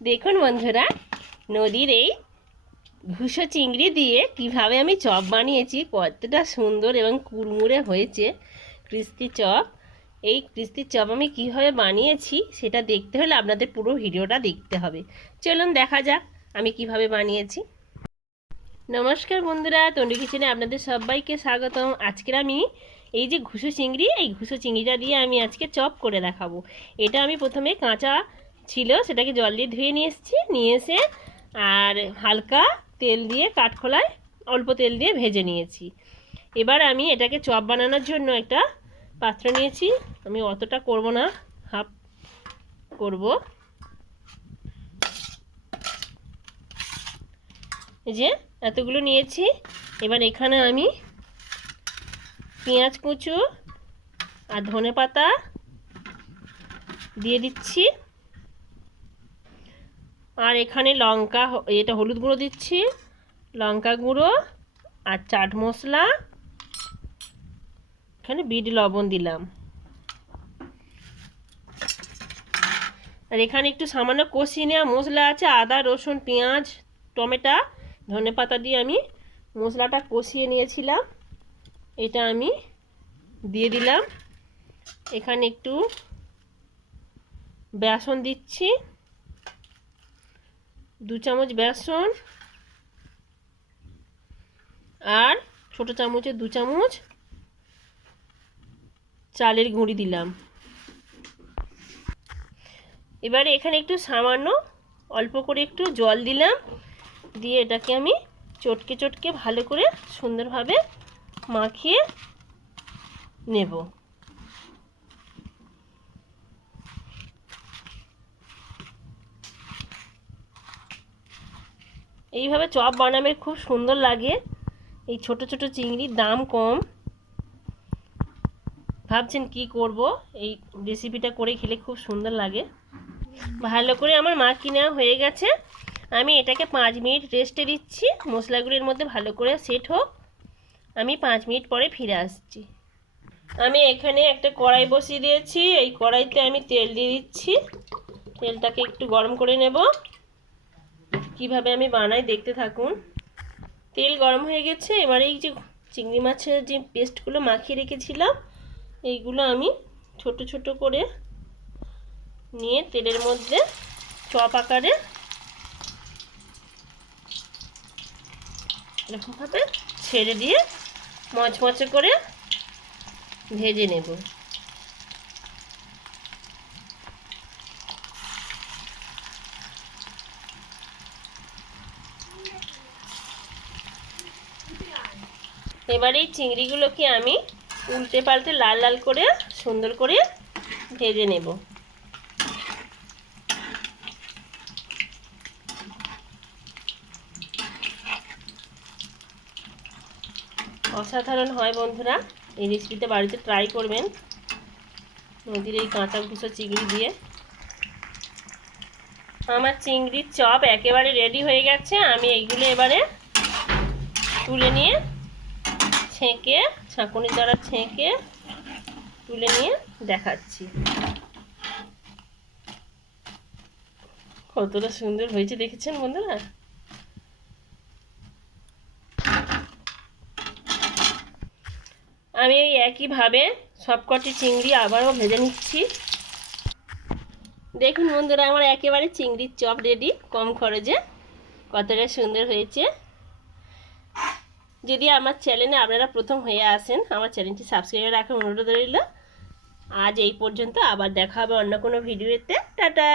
দেখুন বন্ধুরা, নদীর এই ঘুষো চিংড়ি দিয়ে কিভাবে আমি চপ বানিয়েছি, কতটা সুন্দর এবং কুড়মুড়ে হয়েছে ক্রিস্পি চপ। এই ক্রিস্পি চপ আমি কিভাবে বানিয়েছি সেটা দেখতে হলে আপনাদের পুরো ভিডিওটা দেখতে হবে। চলুন দেখা যাক আমি কিভাবে বানিয়েছি। নমস্কার বন্ধুরা, তন্ডু কিচেনে আপনাদের সবাইকে স্বাগতম। আজকের আমি এই যে ঘুষো চিংড়ি, এই ঘুষো চিংড়িটা দিয়ে আমি আজকে চপ করে দেখাবো। এটা আমি প্রথমে কাঁচা ছিল সেটাকে জল দিয়ে ধুয়ে নিয়ে এসে আর হালকা তেল দিয়ে কাঠখোলায় অল্প তেল দিয়ে ভেজে নিয়েছি। এবার আমি এটাকে চপ বানানোর জন্য একটা পাত্র নিয়েছি। আমি অতটা করব না, হাফ করব। এই যে এতগুলো নিয়েছি। এবার এখানে আমি পেঁয়াজ কুচু আর ধনেপাতা দিয়ে দিচ্ছি, আর এখানে লঙ্কা, এটা হলুদ গুঁড়ো দিচ্ছি, লঙ্কা গুঁড়ো আর চাট মশলা, এখানে বিট লবণ দিলাম। আর এখানে একটু সামান্য কষিয়ে নেওয়া মশলা আছে, আদা রসুন পেঁয়াজ টমেটো ধনেপাতা দিয়ে আমি মশলাটা কষিয়ে নিয়েছিলাম, এটা আমি দিয়ে দিলাম। এখানে একটু বেসন দিচ্ছি, 2 চামচ বেসন, আর ছোটো চামচে 2 চামচ চালের গুঁড়ি দিলাম। এবারে এখানে একটু সামান্য অল্প করে একটু জল দিলাম, দিয়ে এটাকে আমি চটকে চটকে ভালো করে সুন্দরভাবে মাখিয়ে নেব। এইভাবে চপ বানাবে, খুব সুন্দর লাগে। এই ছোট ছোট চিংড়ির দাম কম। ভাবছেন কি করব, এই রেসিপিটা করে খেলে খুব সুন্দর লাগে। ভালো করে আমার মাখিয়ে নেওয়া হয়ে গেছে। আমি এটাকে 5 মিনিট রেস্টে দিচ্ছি, মশলাগুলির মধ্যে ভালো করে সেট হোক। আমি 5 মিনিট পরে ফিরে আসছি। আমি এখানে একটা কড়াই বসিয়ে দিয়েছি। এই কড়াইতে আমি তেল দিয়ে দিচ্ছি। তেলটাকে একটু গরম করে নেব। কিভাবে আমি বানাই দেখতে থাকুন। তেল গরম হয়ে গেছে। এবারে এই যে চিংড়ি মাছের যে পেস্টগুলো মাখিয়ে রেখেছিলাম, এইগুলো আমি ছোট ছোট করে নিয়ে তেলের মধ্যে চপ আকারে এরকমভাবে ছেড়ে দিয়ে মচমচে করে ভেজে নেব। এবার এই চিংড়িগুলোকে আমি উল্টে পাল্টে লাল লাল করে সুন্দর করে ভেজে নেব। অসাধারণ হয় বন্ধুরা, এই রেসিপিটা বাড়িতে ট্রাই করবেন নদীর এই কাঁচা ঘুষো চিংড়ি দিয়ে। আমার চিংড়ির চপ একেবারে রেডি হয়ে গেছে। আমি এইগুলো এবারে তুলে নিয়ে ছেঁকে, ছাঁকুনি দ্বারা ছেঁকে তুলে নিয়ে দেখাচ্ছি কতটা সুন্দর হয়েছে। দেখেছেন বন্ধুরা? আমি এই একইভাবে সবকটি চিংড়ি আবারও ভেজে নিচ্ছি। দেখুন বন্ধুরা, আমার একেবারে চিংড়ির চপ রেডি, কম খরচে। কতটা সুন্দর হয়েছে। যদি আমার চ্যানেলে আপনারা প্রথম হয়ে আসেন, আমার চ্যানেলটি সাবস্ক্রাইব রাখার অনুরোধ রইল। আজ এই পর্যন্ত, আবার দেখা হবে অন্য কোনো ভিডিওতে। টাটা।